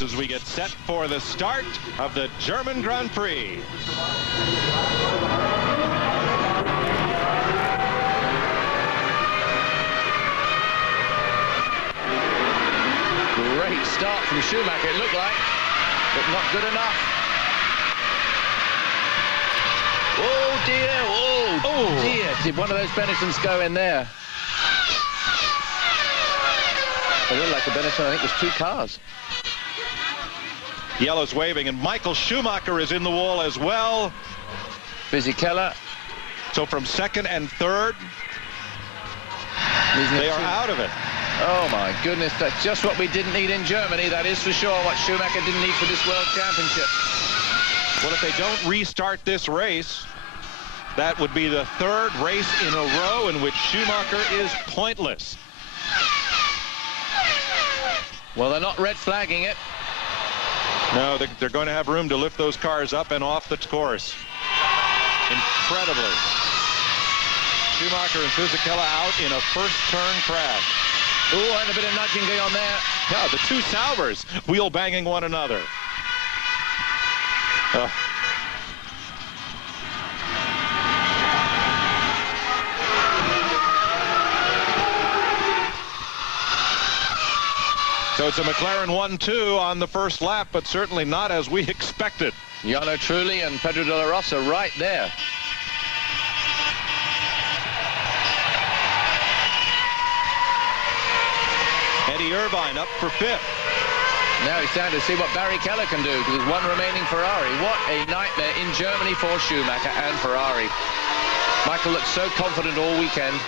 As we get set for the start of the German Grand Prix. Great start from Schumacher, it looked like, but not good enough. Oh dear, oh dear, did one of those Benettons go in there? It looked like a Benetton, I think it was 2 cars. Yellow's waving, and Michael Schumacher is in the wall as well. Fisichella. So from second and third, they are out of it. Oh my goodness, that's just what we didn't need in Germany, that is for sure, what Schumacher didn't need for this World Championship. Well, if they don't restart this race, that would be the 3rd race in a row in which Schumacher is pointless. Well, they're not red flagging it. No, they're going to have room to lift those cars up and off the course. Incredibly. Schumacher and Fisichella out in a first-turn crash. Oh, and a bit of nudging going on there. Yeah, the 2 Saubers wheel-banging one another. So it's a McLaren 1-2 on the first lap, but certainly not as we expected. Jarno Trulli and Pedro de la Rosa right there. Eddie Irvine up for 5th. Now it's down to see what Barry Keller can do, because there's one remaining Ferrari. What a nightmare in Germany for Schumacher and Ferrari. Michael looked so confident all weekend.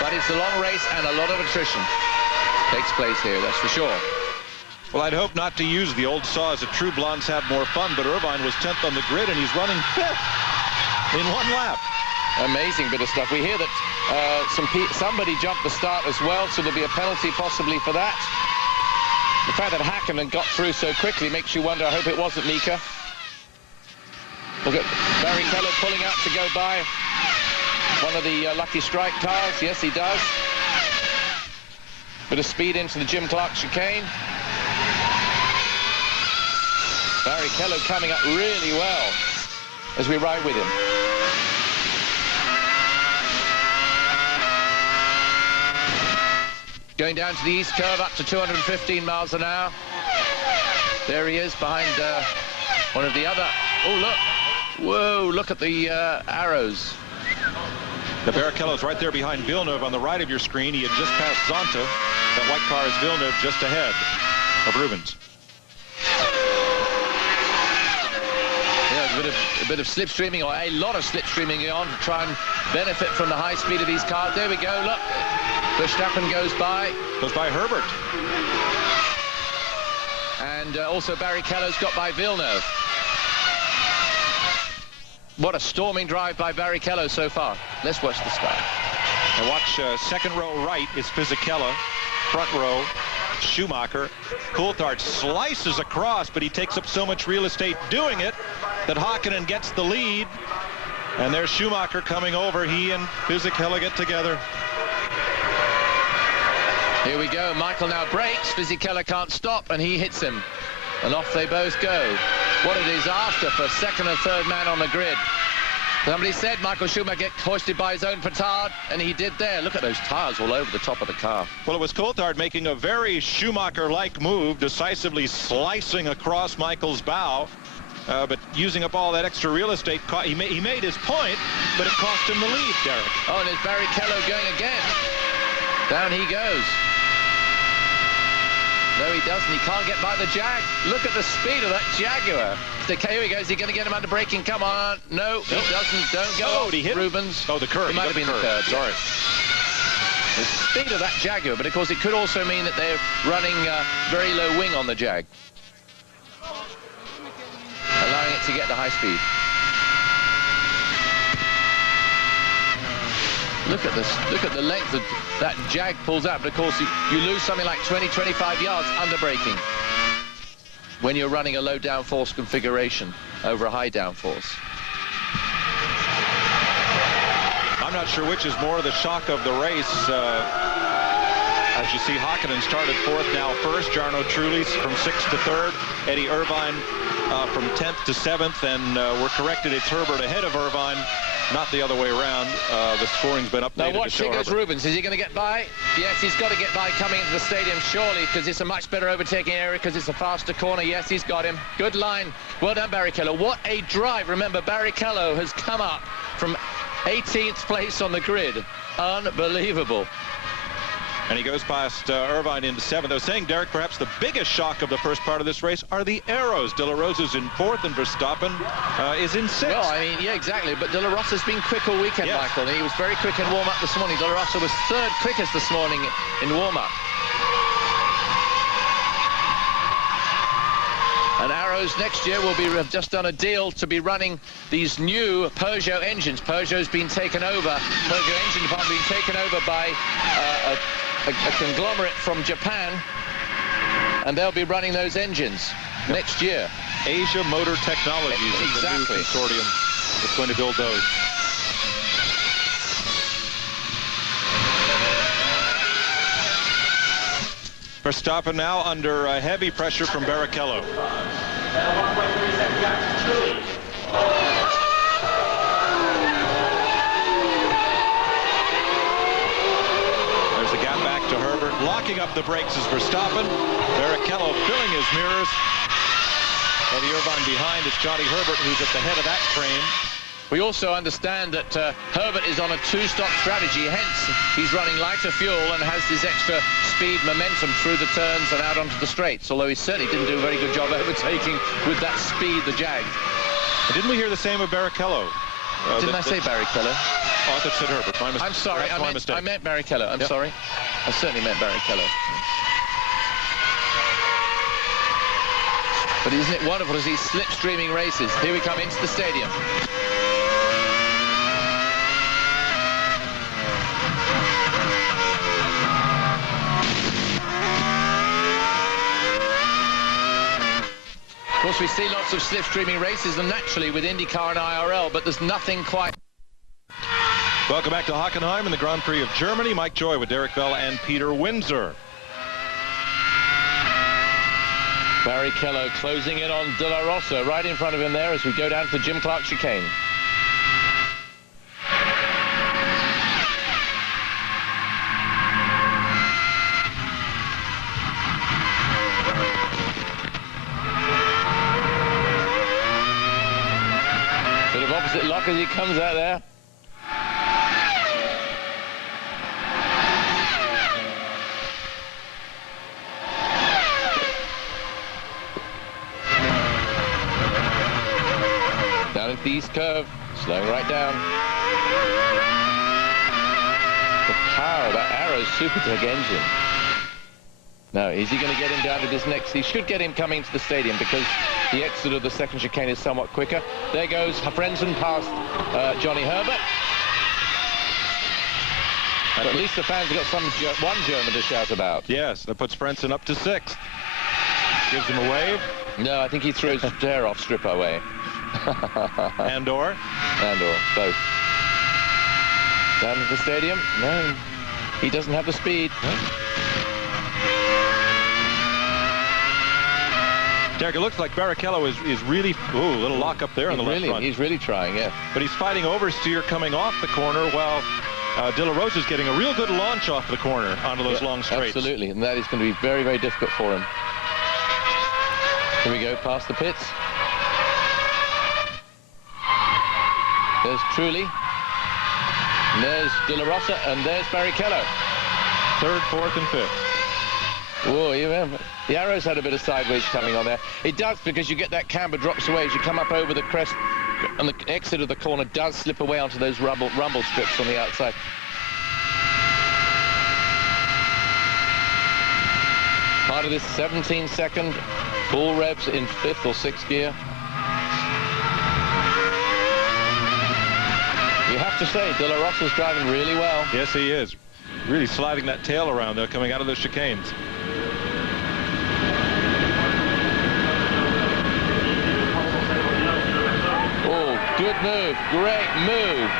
But it's a long race and a lot of attrition takes place here, that's for sure. Well, I'd hope not to use the old saws that true blondes have more fun, but Irvine was 10th on the grid, and he's running 5th in 1 lap. Amazing bit of stuff. We hear that somebody jumped the start as well, so there'll be a penalty possibly for that. The fact that Hakkinen got through so quickly makes you wonder. I hope it wasn't Mika. Look at Barry Keller pulling out to go by one of the Lucky Strike cars. Yes, he does. Bit of speed into the Jim Clark chicane. Barry Keller coming up really well as we ride with him. Going down to the east curve up to 215 miles an hour. There he is behind one of the other. Oh, look. Whoa, look at the arrows. The Barrichello's right there behind Villeneuve on the right of your screen. He had just passed Zonta. That white car is Villeneuve just ahead of Rubens. Yeah, a bit of slipstreaming, or a lot of slipstreaming going on to try and benefit from the high speed of these cars. There we go, look. Verstappen goes by. Goes by Herbert. And also Barrichello's got by Villeneuve. What a storming drive by Barrichello so far. Let's watch the start. And watch second row right is Fisichella. Front row, Schumacher. Coulthard slices across, but he takes up so much real estate doing it that Hakkinen gets the lead. And there's Schumacher coming over. He and Fisichella get together. Here we go. Michael now brakes. Fisichella can't stop, and he hits him. And off they both go. What a disaster for second and third man on the grid. Somebody said Michael Schumacher get hoisted by his own petard, and he did there. Look at those tires all over the top of the car. Well, it was Coulthard making a very Schumacher-like move, decisively slicing across Michael's bow, but using up all that extra real estate. He made his point, but it cost him the lead, Derek. Oh, and there's Barrichello going again. Down he goes. No, he doesn't. He can't get by the Jag. Look at the speed of that Jaguar. Here he goes. Is he going to get him under braking? Come on. No, he doesn't. Don't go off, he hit Rubens. Oh, the curve. It might have been the curve. Sorry. The speed of that Jaguar, but of course it could also mean that they're running very low wing on the Jag, allowing it to get to high speed. Look at this. Look at the length of that Jag pulls out. But of course, you lose something like 20-25 yards under braking when you're running a low downforce configuration over a high downforce. I'm not sure which is more the shock of the race. As you see, Hakkinen started fourth, now first. Jarno Trulli from 6th to 3rd. Eddie Irvine from 10th to 7th. And we're corrected, it's Herbert ahead of Irvine, not the other way around. The scoring's been updated. Now watch, here goes Rubens. Is he going to get by? Yes, he's got to get by coming into the stadium, surely, because it's a much better overtaking area, because it's a faster corner. Yes, he's got him. Good line. Well done, Barrichello. What a drive. Remember, Barrichello has come up from 18th place on the grid. Unbelievable. And he goes past Irvine into 7th. I was saying, Derek, perhaps the biggest shock of the first part of this race are the arrows. De La Rosa's in 4th and Verstappen is in 6th. Well, I mean, yeah, exactly. But De La Rosa's been quick all weekend, yes. Michael. He was very quick in warm-up this morning. De La Rosa was 3rd quickest this morning in warm-up. And Arrows next year will be just done a deal to be running these new Peugeot engines. Peugeot's been taken over. Peugeot engine department been taken over by a conglomerate from Japan, and they'll be running those engines next year. Asia Motor Technologies is the new consortium that's going to build those. Verstappen now under heavy pressure from Barrichello. There's the gap back to Herbert. Locking up the brakes is Verstappen. Barrichello filling his mirrors. Eddie Irvine behind. It's Johnny Herbert who's at the head of that train. We also understand that Herbert is on a 2-stop strategy, hence he's running lighter fuel and has this extra speed momentum through the turns and out onto the straights, although he certainly didn't do a very good job overtaking with that speed, the Jag. Didn't we hear the same of Barrichello? Didn't I say Barrichello? Oh, I thought said Herbert. My mistake. I'm sorry, I meant Barrichello. I'm sorry. I certainly meant Barrichello. But isn't it wonderful to see slipstreaming races? Here we come into the stadium. Of course, we see lots of slipstreaming races, and naturally with IndyCar and IRL, but there's nothing quite. Welcome back to Hockenheim in the Grand Prix of Germany. Mike Joy with Derek Bell and Peter Windsor. Barrichello closing in on De La Rosa right in front of him there as we go down to the Jim Clark chicane. Bit of opposite luck as he comes out there. Down into the east curve, slowing right down. The power of that Arrow Supertech engine. Now, is he going to get him down to this next? He should get him coming to the stadium because the exit of the second chicane is somewhat quicker. There goes Frentzen past Johnny Herbert. But at least the fans have got one German to shout about. Yes, that puts Frentzen up to 6th. Gives him a wave. No, I think he throws Dare off strip away. Andor, both. Down to the stadium. No, he doesn't have the speed. Derek, it looks like Barrichello is really, ooh, a little lock up there on the left front. He's really trying, yeah. But he's fighting oversteer coming off the corner while De La Rosa's getting a real good launch off the corner onto those long straights. Absolutely, and that is going to be very, very difficult for him. Here we go, past the pits. There's Trulli. And there's De La Rosa, and there's Barrichello. 3rd, 4th, and 5th. Whoa, the Arrows had a bit of sideways coming on there. It does, because you get that camber drops away as you come up over the crest, and the exit of the corner does slip away onto those rumble strips on the outside. Part of this 17-second full revs in 5th or 6th gear. You have to say, De La Rosa's driving really well. Yes, he is. Really sliding that tail around there, coming out of those chicanes. Oh, good move. Great move.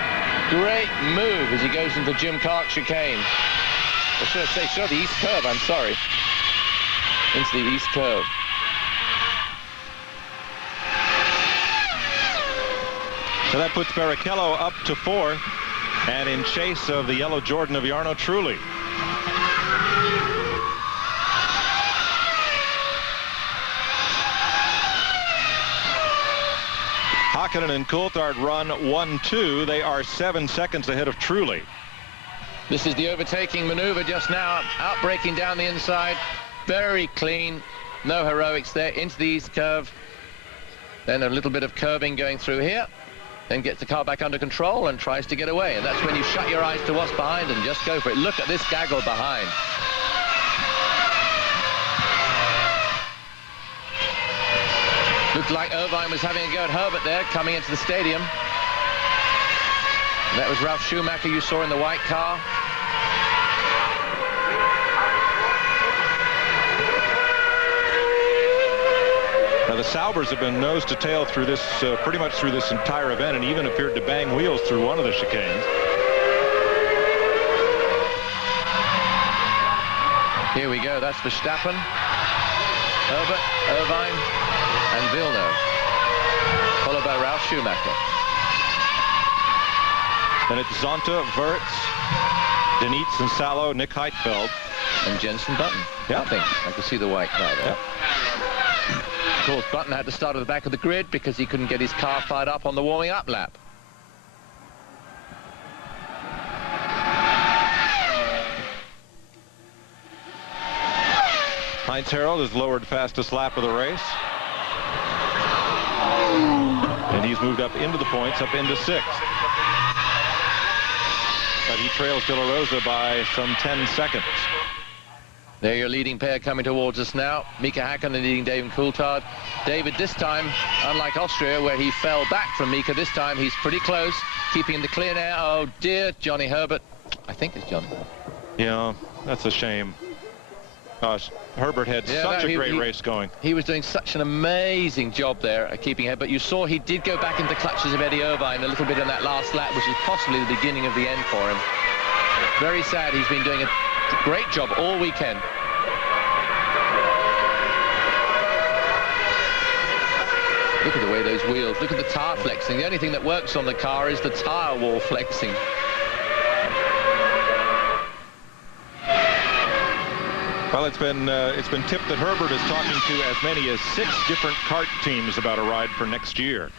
Great move as he goes into Jim Clark chicane. Or should I say, the east curve, I'm sorry. Into the east curve. So that puts Barrichello up to 4th and in chase of the yellow Jordan of Jarno Trulli. Hakkinen and Coulthard run 1-2. They are 7 seconds ahead of Trulli. This is the overtaking maneuver just now, outbraking down the inside. Very clean, no heroics there, into the east curve. Then a little bit of curving going through here. Then gets the car back under control and tries to get away. And that's when you shut your eyes to what's behind and just go for it. Look at this gaggle behind. Looked like Irvine was having a go at Herbert there, coming into the stadium. That was Ralf Schumacher you saw in the white car. Now the Saubers have been nose to tail through this, pretty much through this entire event, and even appeared to bang wheels through one of the chicanes. Here we go, that's Verstappen, Herbert, Irvine, and Villeneuve, followed by Ralf Schumacher. And it's Zonta, Wirtz, Denitz and Salo, Nick Heidfeld. And Jenson Button. Yeah. Nothing. I can see the white car there. Yeah. Of course, Button had to start at the back of the grid because he couldn't get his car fired up on the warming up lap. Heinz Harald is lowered fastest lap of the race. And he's moved up into the points, up into 6th. But he trails De La Rosa by some 10 seconds. There your leading pair coming towards us now. Mika Hakkinen leading David Coulthard. David this time, unlike Austria where he fell back from Mika, this time he's pretty close, keeping the clear air. Oh dear, Johnny Herbert. I think it's Johnny. Yeah, that's a shame. Gosh, Herbert had such a great race going. He was doing such an amazing job there at keeping ahead, but you saw he did go back into the clutches of Eddie Irvine a little bit in that last lap, which is possibly the beginning of the end for him. Very sad. He's been doing a great job all weekend. Look at the way those wheels, look at the tire flexing. The only thing that works on the car is the tire wall flexing. Well, it's been tipped that Herbert is talking to as many as 6 different kart teams about a ride for next year.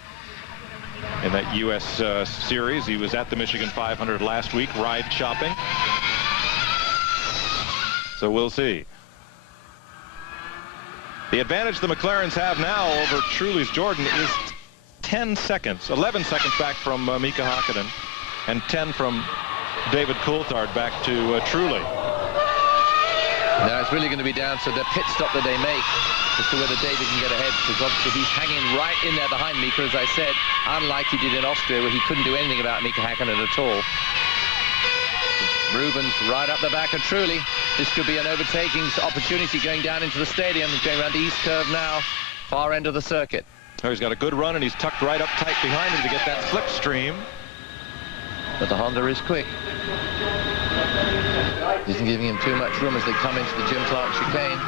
In that U.S. series, he was at the Michigan 500 last week, ride shopping. So we'll see. The advantage the McLarens have now over Trulli's Jordan is 10 seconds, 11 seconds back from Mika Hakkinen, and 10 from David Coulthard back to Trulli. Now it's really going to be down to the pit stop that they make as to whether David can get ahead, because obviously he's hanging right in there behind Mika, as I said, unlike he did in Austria where he couldn't do anything about Mika Hakkinen at all. Rubens right up the back of Trulli. This could be an overtaking opportunity going down into the stadium. He's going around the east curve now, far end of the circuit. Oh, he's got a good run and he's tucked right up tight behind him to get that slipstream. But the Honda is quick. Isn't giving him too much room as they come into the Jim Clark chicane.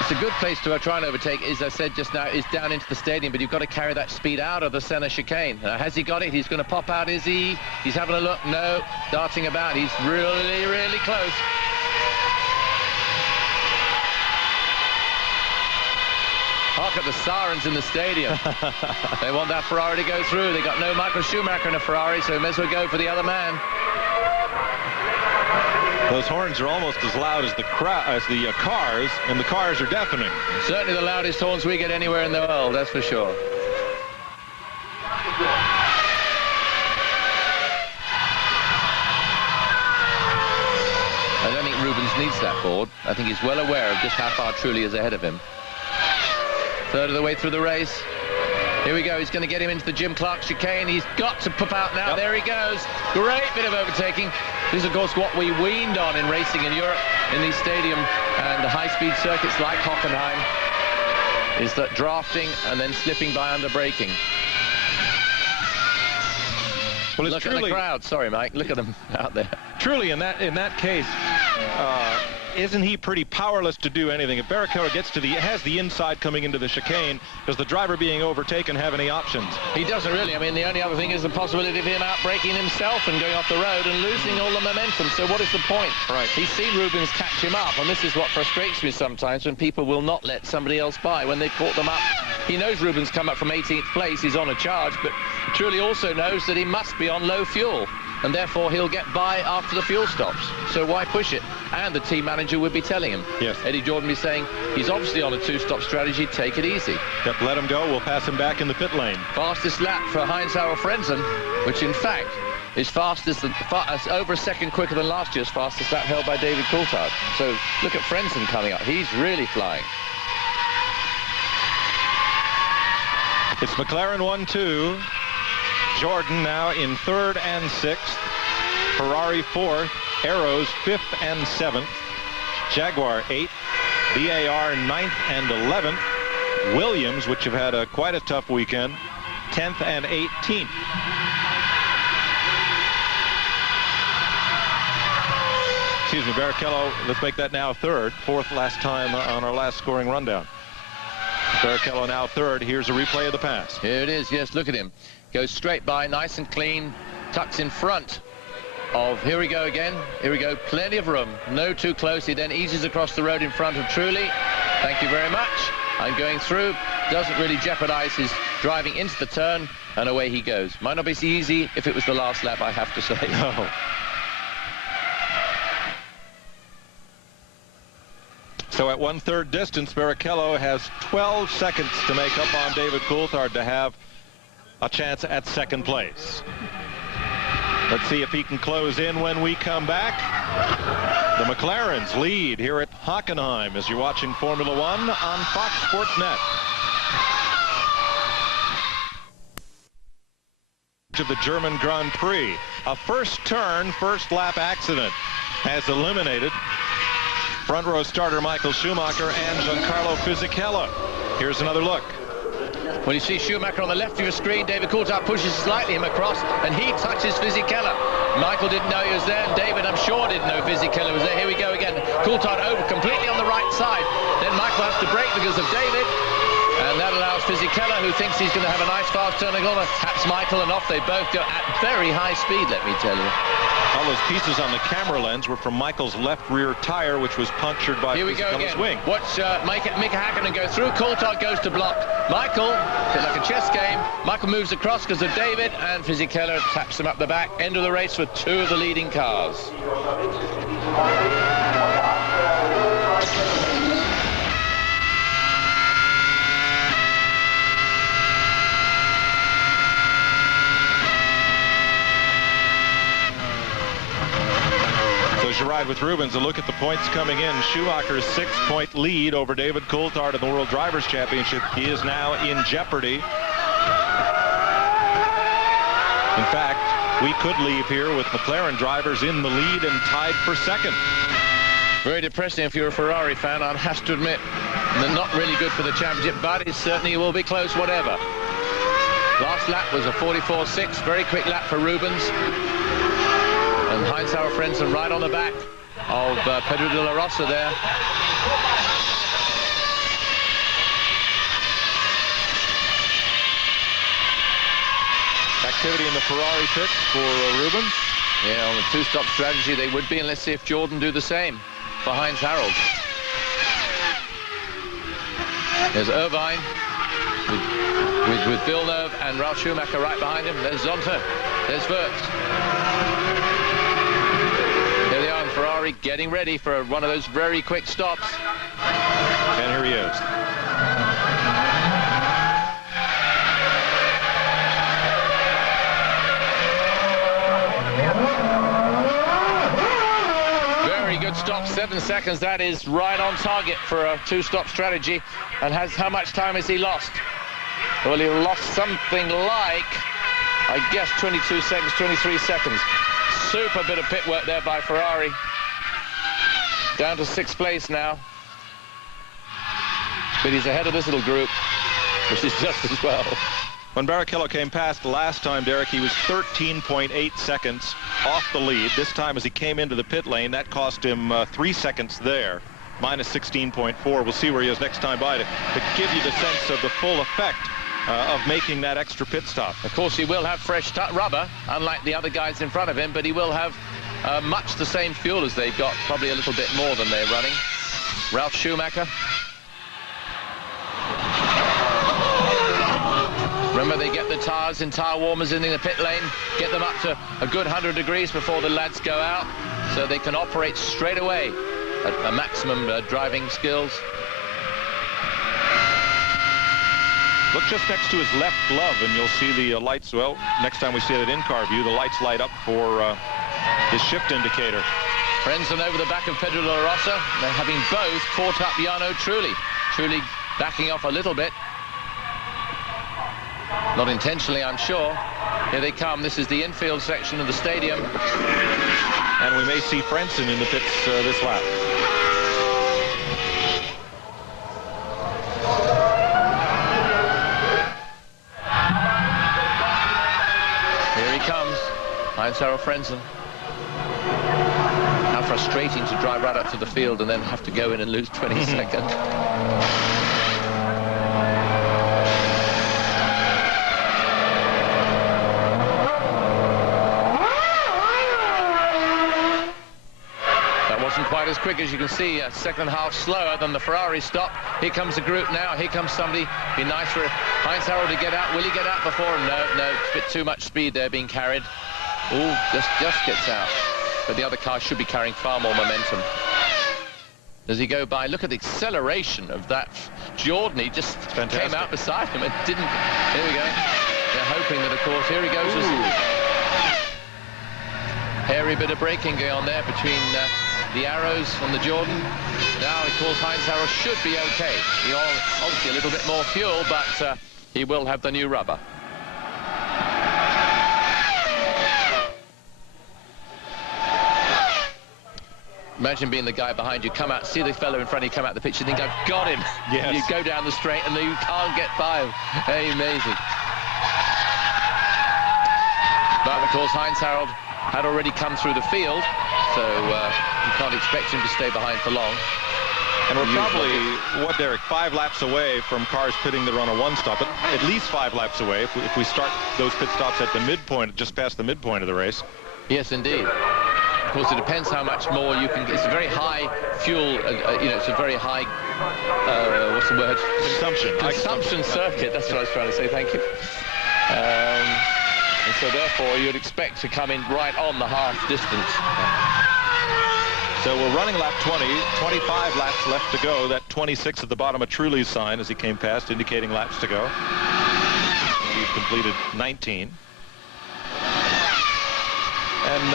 It's a good place to try and overtake, as I said just now, is down into the stadium, but you've got to carry that speed out of the center chicane. Has he got it? He's going to pop out, is he? He's having a look. No, darting about. He's really, really close. Hark at the sirens in the stadium. They want that Ferrari to go through. They got no Michael Schumacher in a Ferrari, so may as well go for the other man. Those horns are almost as loud as the cars, and the cars are deafening. Certainly the loudest horns we get anywhere in the world, that's for sure. I don't think Rubens needs that board. I think he's well aware of just how far Trulli is ahead of him. Third of the way through the race. Here we go. He's going to get him into the Jim Clark chicane. He's got to pop out now. Yep. There he goes. Great bit of overtaking. This is, of course, what we weaned on in racing in Europe, in these stadium and the high-speed circuits like Hockenheim, is that drafting and then slipping by under braking. Well, it's look truly, at the crowd. Sorry, Mike. Look at them out there. Truly, in that case, isn't he pretty powerless to do anything? If Barrichello has the inside coming into the chicane, does the driver being overtaken have any options? He doesn't really. I mean, the only other thing is the possibility of him outbraking himself and going off the road and losing all the momentum. So what is the point? Right. He's seen Rubens catch him up, and this is what frustrates me sometimes, when people will not let somebody else by when they caught them up. He knows Rubens come up from 18th place. He's on a charge, but truly also knows that he must be on low fuel, and therefore he'll get by after the fuel stops. So why push it? And the team manager would be telling him. Yes. Eddie Jordan be saying, he's obviously on a two-stop strategy, take it easy. Yep, let him go. We'll pass him back in the pit lane. Fastest lap for Heinz-Harald Frentzen, which in fact is over a second quicker than last year's fastest lap held by David Coulthard. So look at Frentzen coming up. He's really flying. It's McLaren 1-2. Jordan now in 3rd and 6th. Ferrari 4th. Arrows 5th and 7th. Jaguar 8th. BAR 9th and 11th. Williams, which have had quite a tough weekend, 10th and 18th. Excuse me, Barrichello, let's make that now 3rd. 4th last time on our last scoring rundown. Barrichello now 3rd. Here's a replay of the pass. Here it is. Yes, look at him. Goes straight by, nice and clean. Tucks in front of, here we go again. Here we go, plenty of room. No too close. He then eases across the road in front of Trulli. Thank you very much. I'm going through. Doesn't really jeopardize his driving into the turn, and away he goes. Might not be so easy if it was the last lap, I have to say. No. So at 1/3 distance, Barrichello has 12 seconds to make up on David Coulthard to have a chance at 2nd place. Let's see if he can close in when we come back. The McLarens lead here at Hockenheim as you're watching Formula One on Fox Sports Net. To the German Grand Prix, a first turn, first lap accident has eliminated front row starter Michael Schumacher and Giancarlo Fisichella. Here's another look. When you see Schumacher on the left of your screen, David Coulthard pushes slightly him across, and he touches Fisichella. Michael didn't know he was there, and David, I'm sure, didn't know Fisichella was there. Here we go again. Coulthard over completely on the right side. Then Michael has to brake because of David, and that allows Fisichella, who thinks he's going to have a nice fast turning corner, taps Michael, and off they both go at very high speed, let me tell you. All those pieces on the camera lens were from Michael's left rear tire, which was punctured by Fisichella's wing. Watch Mika Hakkinen go through. Coulthard goes to block. Michael, like a chess game, Michael moves across because of David, and Fisichella taps him up the back. End of the race for 2 of the leading cars. As you ride with Rubens, a look at the points coming in. Schumacher's 6-point lead over David Coulthard in the World Drivers' Championship. He is now in jeopardy. In fact, we could leave here with McLaren drivers in the lead and tied for 2nd. Very depressing if you're a Ferrari fan, I have to admit. They're not really good for the championship, but it certainly will be close, whatever. Last lap was a 44.6, very quick lap for Rubens. And Heinz-Harald Frentzen right on the back of Pedro de la Rosa there. Activity in the Ferrari pits for Rubens. Yeah, on the 2-stop strategy they would be, and let's see if Jordan do the same for Heinz-Harald. There's Irvine with Villeneuve and Ralf Schumacher right behind him. There's Zonta. There's Wirtz. Ferrari getting ready for one of those very quick stops. And here he is. Very good stop, 7 seconds. That is right on target for a 2-stop strategy. And how much time has he lost? Well, he lost something like, I guess, 22 seconds, 23 seconds. Super bit of pit work there by Ferrari. Down to 6th place now. But he's ahead of this little group, which is just as well. When Barrichello came past last time, Derek, he was 13.8 seconds off the lead. This time, as he came into the pit lane, that cost him 3 seconds there, minus 16.4. We'll see where he is next time by to give you the sense of the full effect of making that extra pit stop. Of course, he will have fresh rubber, unlike the other guys in front of him, but he will have much the same fuel as they've got, probably a little bit more than they're running. Ralf Schumacher. Remember, they get the tires and tire warmers in the pit lane, get them up to a good 100 degrees before the lads go out, so they can operate straight away at a maximum driving skills. Look just next to his left glove, and you'll see the lights. Well, next time we see that in-car view, the lights light up for his shift indicator. Frentzen over the back of Pedro La Rosa. They're having both caught up Jarno Trulli. Trulli backing off a little bit. Not intentionally, I'm sure. Here they come. This is the infield section of the stadium. And we may see Frentzen in the pits this lap. Here he comes, Heinz-Harald Frentzen. How frustrating to drive right up to the field and then have to go in and lose 20 seconds. Quite as quick as you can see, a second and a half slower than the Ferrari stop. Here comes a group now. Here comes somebody. Be nice for Heinz-Harald to get out. Will he get out before? No, it's a bit too much speed there being carried. Ooh, just gets out. But the other car should be carrying far more momentum. As he go by, look at the acceleration of that Jordan. He just came out beside him and didn't. Here we go. They're hoping that, of course, here he goes. Hairy bit of braking going on there between the Arrows and the Jordan. Now, of course, Heinz-Harald should be okay. He obviously a little bit more fuel, but he will have the new rubber. Imagine being the guy behind you, come out, see the fellow in front of you come out the pitch, you think, I've got him. Yes. You go down the straight and you can't get by him. Amazing. But, of course, Heinz-Harald had already come through the field, so you can't expect him to stay behind for long. And we're probably, Derek, 5 laps away from cars pitting that are on a one-stop, at least 5 laps away if we start those pit stops at the midpoint, just past the midpoint of the race. Yes, indeed. Of course, it depends how much more you can get. It's a very high fuel, it's a very high, what's the word? Consumption circuit, that's what I was trying to say, thank you. And so therefore you'd expect to come in right on the half distance. So we're running lap 20, 25 laps left to go. That 26 at the bottom of Trulli's sign as he came past, indicating laps to go. He's completed 19. And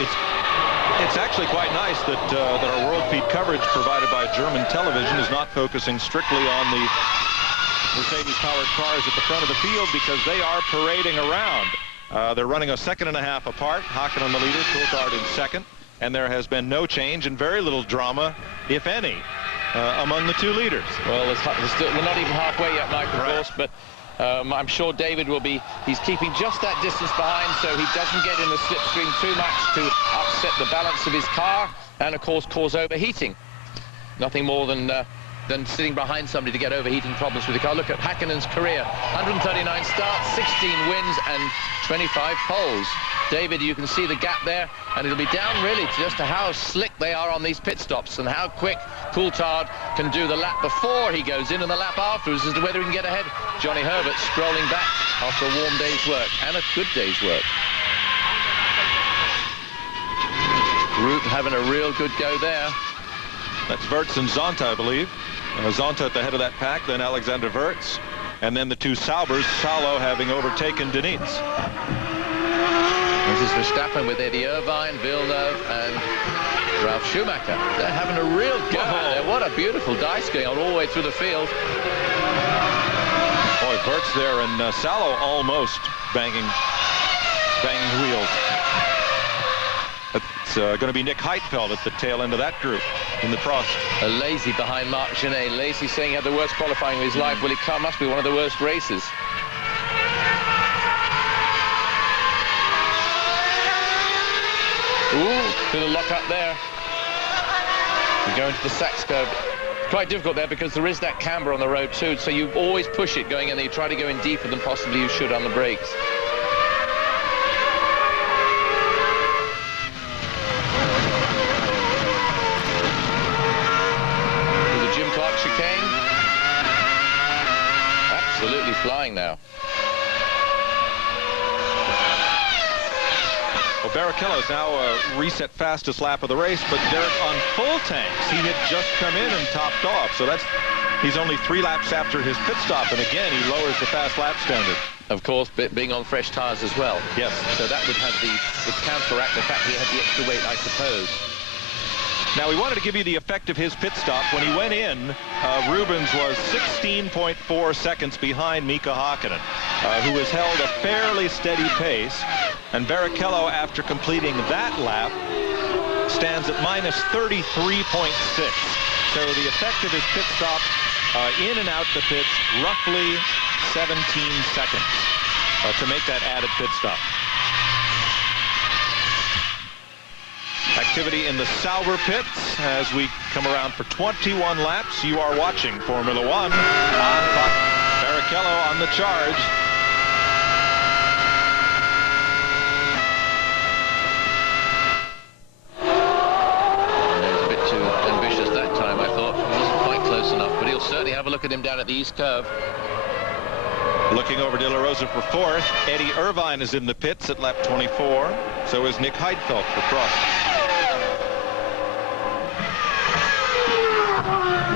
it's actually quite nice that our World Feed coverage provided by German television is not focusing strictly on the Mercedes-powered cars at the front of the field, because they are parading around. They're running a second and a half apart. Hakkinen the leader, Coulthard in second, and there has been no change and very little drama, if any, among the 2 leaders. Well, we're not even halfway yet, Mike, of course, but I'm sure David will be. He's keeping just that distance behind, so he doesn't get in the slipstream too much to upset the balance of his car and, of course, cause overheating. Nothing more than sitting behind somebody to get overheating problems with the car. Look at Hakkinen's career. 139 starts, 16 wins and 25 poles. David, you can see the gap there, and it'll be down really to just how slick they are on these pit stops and how quick Coulthard can do the lap before he goes in and the lap afterwards as to whether he can get ahead. Johnny Herbert strolling back after a warm day's work and a good day's work. Group having a real good go there. That's Wirtz and Zonta, I believe. Zonta at the head of that pack, then Alexander Wirtz, and then the 2 Saubers, Salo having overtaken Deniz. This is Verstappen with Eddie Irvine, Villeneuve, and Ralf Schumacher. They're having a real go there. What a beautiful dice going on all the way through the field. Boy, Wirtz there, and Salo almost banging wheels. It's going to be Nick Heidfeld at the tail end of that group in the Prost. A Lazy behind Marc Genet. Lazy saying he had the worst qualifying of his life. Well, it must be one of the worst races. Ooh, bit of luck up there. We go into the Sachs curve. Quite difficult there because there is that camber on the road too, so you always push it going in there. You try to go in deeper than possibly you should on the brakes. The Jim Clark chicane. Absolutely flying now. Well, Barrichello's now reset fastest lap of the race, but Derek on full tanks. He had just come in and topped off, so he's only 3 laps after his pit stop, and again he lowers the fast lap standard. Of course, being on fresh tires as well. Yes. So that would have the counteract the fact he had the extra weight, I suppose. Now, we wanted to give you the effect of his pit stop. When he went in, Rubens was 16.4 seconds behind Mika Hakkinen, who has held a fairly steady pace. And Barrichello, after completing that lap, stands at minus 33.6. So the effect of his pit stop in and out the pits, roughly 17 seconds to make that added pit stop. Activity in the Sauber pits as we come around for 21 laps. You are watching Formula One on Fox. Barrichello on the charge. He was a bit too ambitious that time, I thought. He wasn't quite close enough, but he'll certainly have a look at him down at the East Curve. Looking over De La Rosa for 4th. Eddie Irvine is in the pits at lap 24. So is Nick Heidfeld for Prost.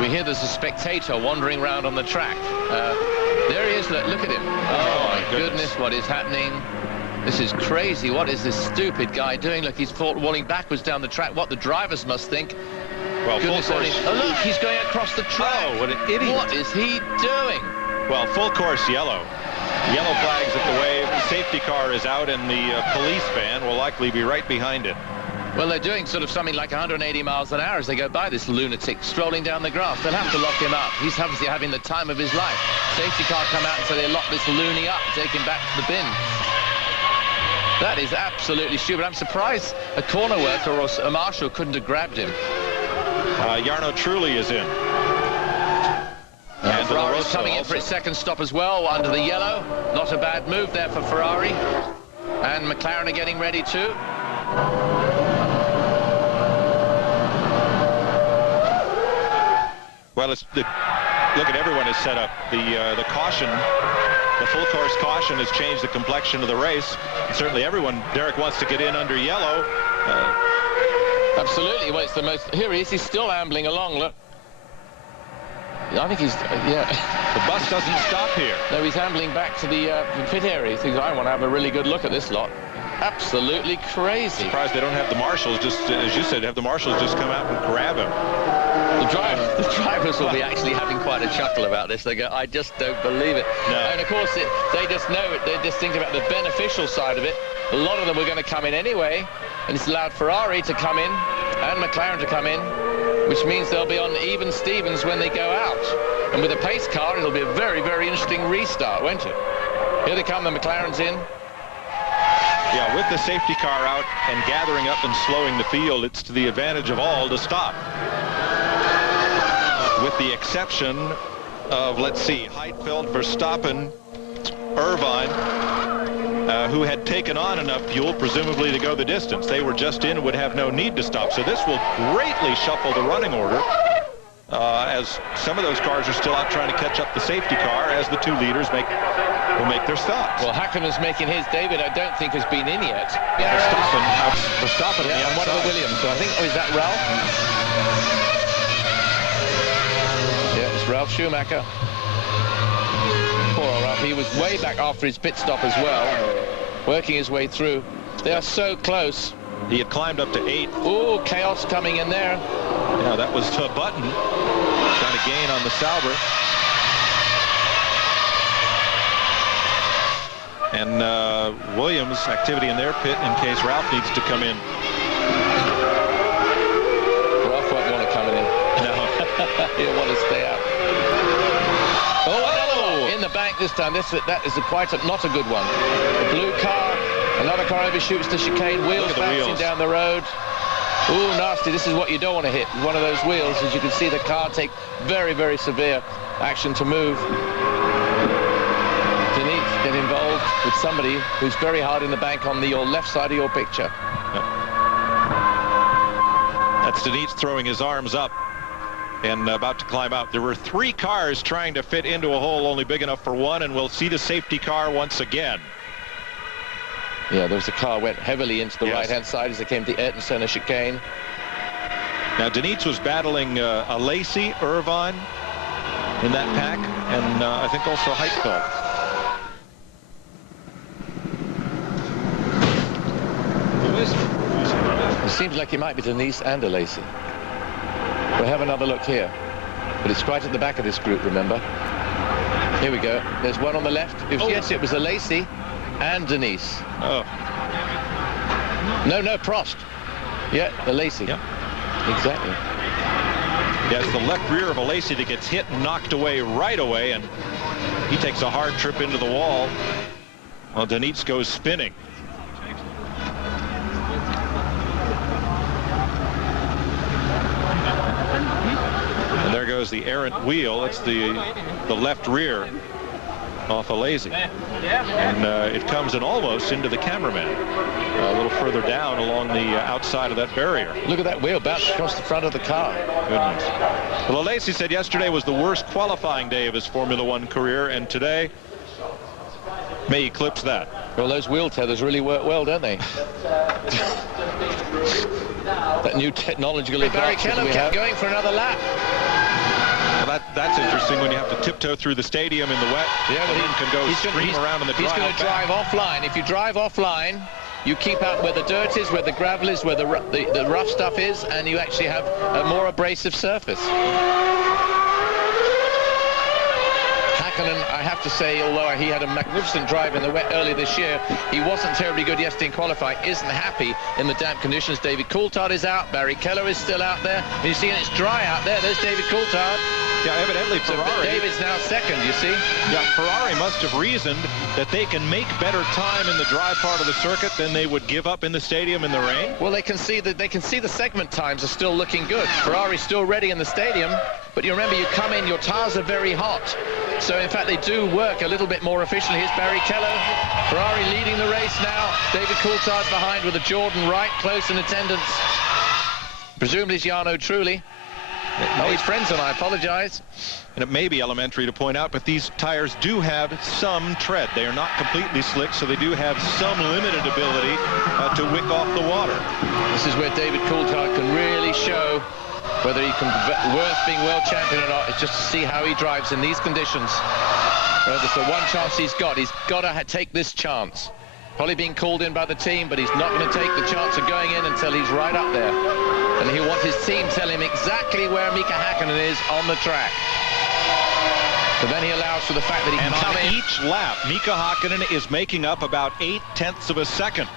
We hear there's a spectator wandering around on the track. There he is. Look at him. Oh, my goodness, what is happening? This is crazy. What is this stupid guy doing? Look, he's falling backwards down the track. What the drivers must think. Well, goodness, full course. Oh, look, he's going across the track. Oh, what an idiot. What is he doing? Well, full course yellow. Yellow flags at the wave. The safety car is out, and the police van will likely be right behind it. Well, they're doing sort of something like 180 miles an hour as they go by this lunatic strolling down the grass. They'll have to lock him up. He's obviously having the time of his life. Safety car come out and say they lock this loony up, take him back to the bin. That is absolutely stupid. I'm surprised a corner worker or a marshal couldn't have grabbed him. Jarno Trulli is in. And Ferrari's coming in for its second stop as well under the yellow. Not a bad move there for Ferrari. And McLaren are getting ready too. Well, look at everyone is set up. The caution, the full course caution has changed the complexion of the race. And certainly everyone, Derek wants to get in under yellow. Absolutely. Well, it's the most. Here he is. He's still ambling along. Look. I think he's. Yeah. The bus doesn't stop here. No, he's ambling back to the pit area. He thinks, I want to have a really good look at this lot. Absolutely crazy. Surprised they don't have the marshals, just as you said, have the marshals just come out and grab him. The drivers will be actually having quite a chuckle about this. They go, I just don't believe it. No. And of course, they just know it. They just think about the beneficial side of it. A lot of them were going to come in anyway, and it's allowed Ferrari to come in and McLaren to come in, which means they'll be on even Stevens when they go out. And with a pace car, it'll be a very, very interesting restart, won't it? Here they come, the McLaren's in. Yeah, with the safety car out and gathering up and slowing the field, it's to the advantage of all to stop. With the exception of, let's see, Heidfeld, Verstappen, Irvine, who had taken on enough fuel, presumably to go the distance. They were just in, would have no need to stop. So this will greatly shuffle the running order, as some of those cars are still out trying to catch up the safety car as the 2 leaders will make their stops. Well, Hakkinen's making his. David, I don't think has been in yet. Verstappen yeah, on one of the Williams. So I think, is that Ralph? Yeah, it's Ralph Schumacher. Poor old Ralph. He was way back after his pit stop as well, working his way through. They are so close. He had climbed up to 8th. Oh, chaos coming in there. Yeah, that was Button trying to gain on the Sauber. And Williams, activity in their pit in case Ralph needs to come in. Ralph won't want to come in. No. He'll want to stay out. Oh, another one in the bank this time. That is quite not a good one. The blue car Another car overshoots the chicane, wheels bouncing down the road. Ooh, nasty. This is what you don't want to hit. One of those wheels. As you can see, the car take very, very severe action to move. Denise, get involved with somebody who's very hard in the bank on your left side of your picture. That's Denise throwing his arms up and about to climb out. There were 3 cars trying to fit into a hole only big enough for one, and we'll see the safety car once again. Yeah, there was a car went heavily into the right-hand side as they came to the Ayrton Senna chicane. Now, Denise was battling a Lacey, Irvine in that pack, and I think also Heitfeld. It seems like it might be Denise and a Lacey. We'll have another look here. But it's right at the back of this group, remember? Here we go. There's one on the left. Yes, it was a Lacey and Denise. Oh. No, Prost. Yeah, the Lacey. Yep. Exactly. Yeah, it's the left rear of a Lacey that gets hit and knocked away right away, and he takes a hard trip into the wall. Well, Denise goes spinning. And there goes the errant wheel. It's the left rear off a Lacey. And it comes in almost into the cameraman. A little further down along the outside of that barrier. Look at that wheel bounce across the front of the car. Goodness. Well, Lacey said yesterday was the worst qualifying day of his Formula One career, and today may eclipse that. Well, those wheel tethers really work well, don't they? That new technological advance. Barry Keller kept going for another lap. Well, that's interesting when you have to tiptoe through the stadium in the wet. Yeah, but he can go scream around in the dry. He's going to drive offline. If you drive offline, you keep out where the dirt is, where the gravel is, where the rough stuff is, and you actually have a more abrasive surface. Hakkinen, I have to say, although he had a magnificent drive in the wet earlier this year, he wasn't terribly good yesterday in qualifying, isn't happy in the damp conditions. David Coulthard is out, Barry Keller is still out there, and you see it's dry out there. There's David Coulthard. Yeah, evidently Ferrari. David's now second, you see. Yeah, Ferrari must have reasoned that they can make better time in the dry part of the circuit than they would give up in the stadium in the rain. Well, they can see the segment times are still looking good. Ferrari's still ready in the stadium, but you remember, you come in, your tires are very hot. So, in fact, they do work a little bit more efficiently. Here's Barry Keller. Ferrari leading the race now. David Coulthard behind with a Jordan Wright close in attendance. Presumably it's Jarno Trulli. Oh, he's friends, and I apologize. And it may be elementary to point out, but these tires do have some tread. They are not completely slick, so they do have some limited ability to wick off the water. This is where David Coulthard can really show whether he can worth being world champion or not. It's just to see how he drives in these conditions. Well, that's the one chance he's got. He's got to take this chance. Probably being called in by the team, but he's not going to take the chance of going in until he's right up there. And he'll want his team tell him exactly where Mika Hakkinen is on the track. But then he allows for the fact that he can come in. Each lap, Mika Hakkinen is making up about 0.8 of a second.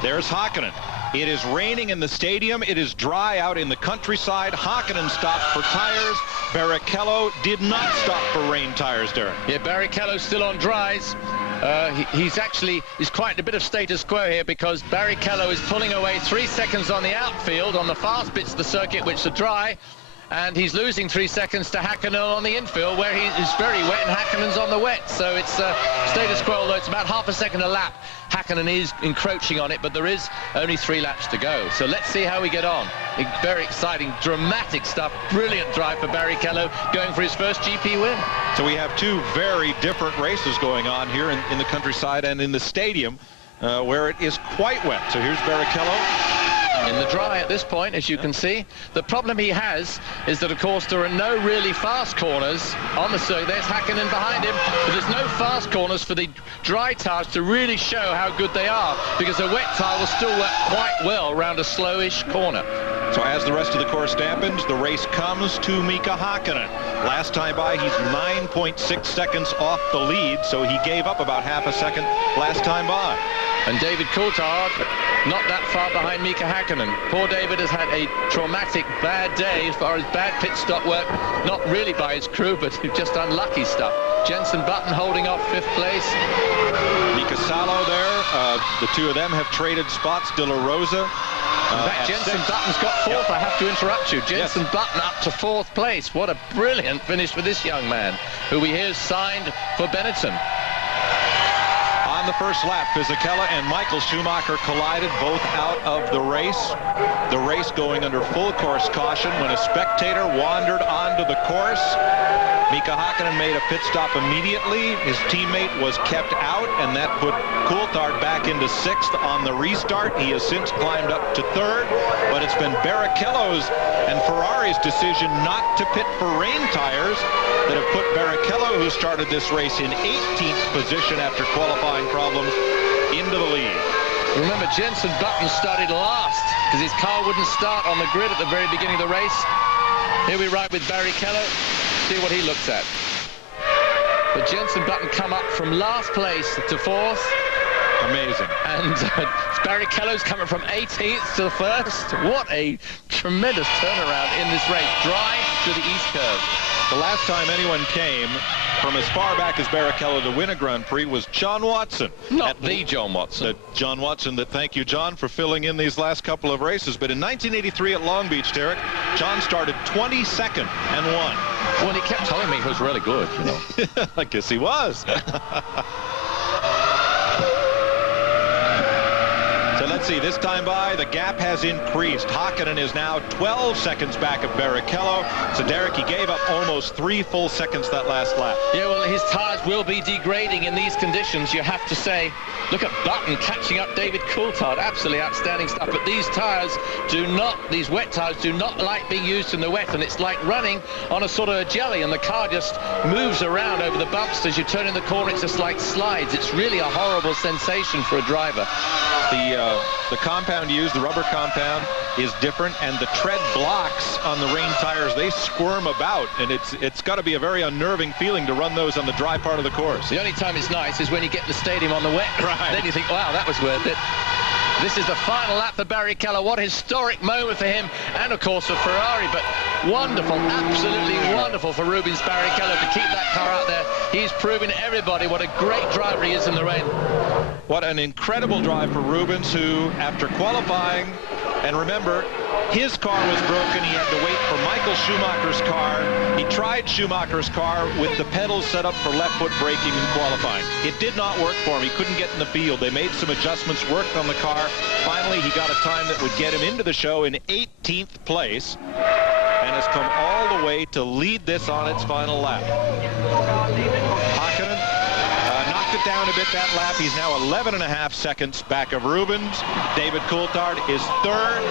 There's Hakkinen. It is raining in the stadium. It is dry out in the countryside. Hakkinen stopped for tires. Barrichello did not stop for rain tires, Darren. Yeah, Barrichello's still on dries. He's quite a bit of status quo here, because Barrichello is pulling away 3 seconds on the outfield on the fast bits of the circuit, which are dry, and he's losing 3 seconds to Hakkinen on the infield, where he is very wet and Hakkinen's on the wet. So it's status quo, although it's about half a second a lap. Hakkinen is encroaching on it, but there is only 3 laps to go. So let's see how we get on. Very exciting, dramatic stuff. Brilliant drive for Barrichello, going for his first GP win. So we have 2 very different races going on here in the countryside and in the stadium, where it is quite wet. So here's Barrichello. In the dry at this point, as you can see. The problem he has is that, of course, there are no really fast corners on the circuit. There's Hakkinen behind him, but there's no fast corners for the dry tires to really show how good they are, because a wet tire will still work quite well around a slowish corner. So as the rest of the course dampens, the race comes to Mika Hakkinen. Last time by, he's 9.6 seconds off the lead, so he gave up about half a second last time by. And David Coulthard not that far behind Mika Hakkinen. Poor David has had a traumatic, bad day as far as bad pit stop work, not really by his crew, but just unlucky stuff. Jenson Button holding off 5th place. Mika Mika Salo there. The two of them have traded spots. De La Rosa. In fact, Jenson Button's got fourth. I have to interrupt you. Jenson Button up to fourth place. What a brilliant finish for this young man, who we hear signed for Benetton. On the first lap, Fisichella and Michael Schumacher collided, both out of the race. The race going under full course caution when a spectator wandered onto the course. Mika Hakkinen made a pit stop immediately. His teammate was kept out, and that put Coulthard back into sixth on the restart. He has since climbed up to third, but it's been Barrichello's and Ferrari's decision not to pit for rain tires that have put Barrichello, who started this race in 18th position after qualifying problems, into the lead. Remember, Jenson Button started last because his car wouldn't start on the grid at the very beginning of the race. Here we ride with Barrichello. See what he looks at. But Jenson Button come up from last place to fourth. Amazing. And Barrichello's coming from 18th to first. What a tremendous turnaround in this race. Dry to the east curve. The last time anyone came from as far back as Barrichello to win a Grand Prix was John Watson. Not the John Watson. The John Watson that, thank you, John, for filling in these last couple of races. But in 1983 at Long Beach, Derek, John started 22nd and won. Well, he kept telling me he was really good, you know. I guess he was. So let's see, this time by, the gap has increased. Hakkinen is now 12 seconds back of Barrichello. So, Derek, he gave up almost 3 full seconds that last lap. Yeah, well, his tires will be degrading in these conditions, you have to say. Look at Button catching up David Coulthard. Absolutely outstanding stuff. But these tires do not, these wet tires do not like being used in the wet. And it's like running on a sort of a jelly. And the car just moves around over the bumps as you turn in the corner. It's just like slides. It's really a horrible sensation for a driver. The compound used, the rubber compound, is different, and the tread blocks on the rain tires, they squirm about, and it's got to be a very unnerving feeling to run those on the dry part of the course. The only time it's nice is when you get in the stadium on the wet. Right. Then you think, wow, that was worth it. This is the final lap for Barrichello. What a historic moment for him, and of course for Ferrari. But wonderful, absolutely wonderful for Rubens Barrichello to keep that car out there. He's proven to everybody what a great driver he is in the rain. What an incredible drive for Rubens, who, after qualifying, and remember, his car was broken. He had to wait for Michael Schumacher's car. He tried Schumacher's car with the pedals set up for left foot braking in qualifying. It did not work for him. He couldn't get in the field. They made some adjustments, worked on the car. Finally, he got a time that would get him into the show in 18th place, and has come all the way to lead this on its final lap. Hakkinen knocked it down a bit that lap. He's now 11.5 seconds back of Rubens. David Coulthard is third.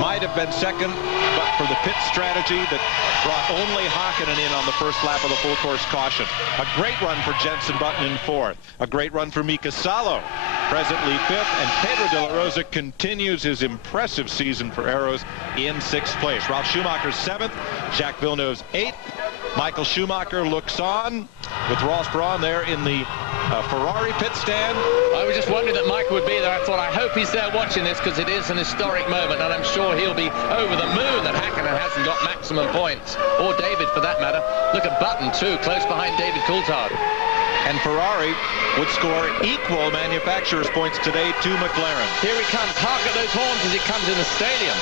Might have been second, but for the pit strategy that brought only Hakkinen in on the first lap of the full course caution. A great run for Jenson Button in fourth. A great run for Mika Salo, presently fifth. And Pedro de la Rosa continues his impressive season for Arrows in sixth place. Ralf Schumacher's seventh. Jacques Villeneuve's eighth. Michael Schumacher looks on with Ross Brawn there in the Ferrari pit stand. I was just wondering that Michael would be there. I thought, I hope he's there watching this, because it is an historic moment, and I'm sure he'll be over the moon that Hakkinen hasn't got maximum points, or David for that matter. Look at Button too, close behind David Coulthard. And Ferrari would score equal manufacturers' points today to McLaren. Here he comes. Hark at those horns as he comes in the stadium.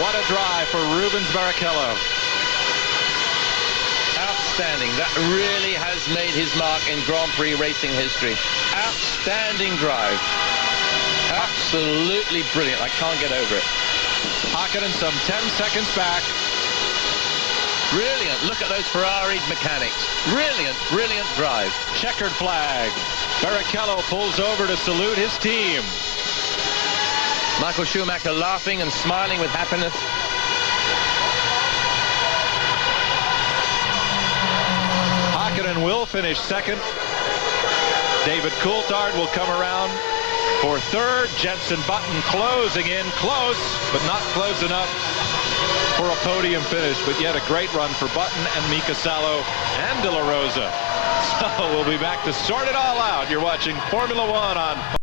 What a drive for Rubens Barrichello. Outstanding. That really has made his mark in Grand Prix racing history. Outstanding drive. Absolutely brilliant. I can't get over it. Hakkinen some 10 seconds back. Brilliant. Look at those Ferrari mechanics. Brilliant, brilliant drive. Checkered flag. Barrichello pulls over to salute his team. Michael Schumacher laughing and smiling with happiness. Hakkinen will finish second. David Coulthard will come around for third. Jenson Button closing in, close, but not close enough for a podium finish. But yet a great run for Button and Mika Salo and De La Rosa. So we'll be back to sort it all out. You're watching Formula One on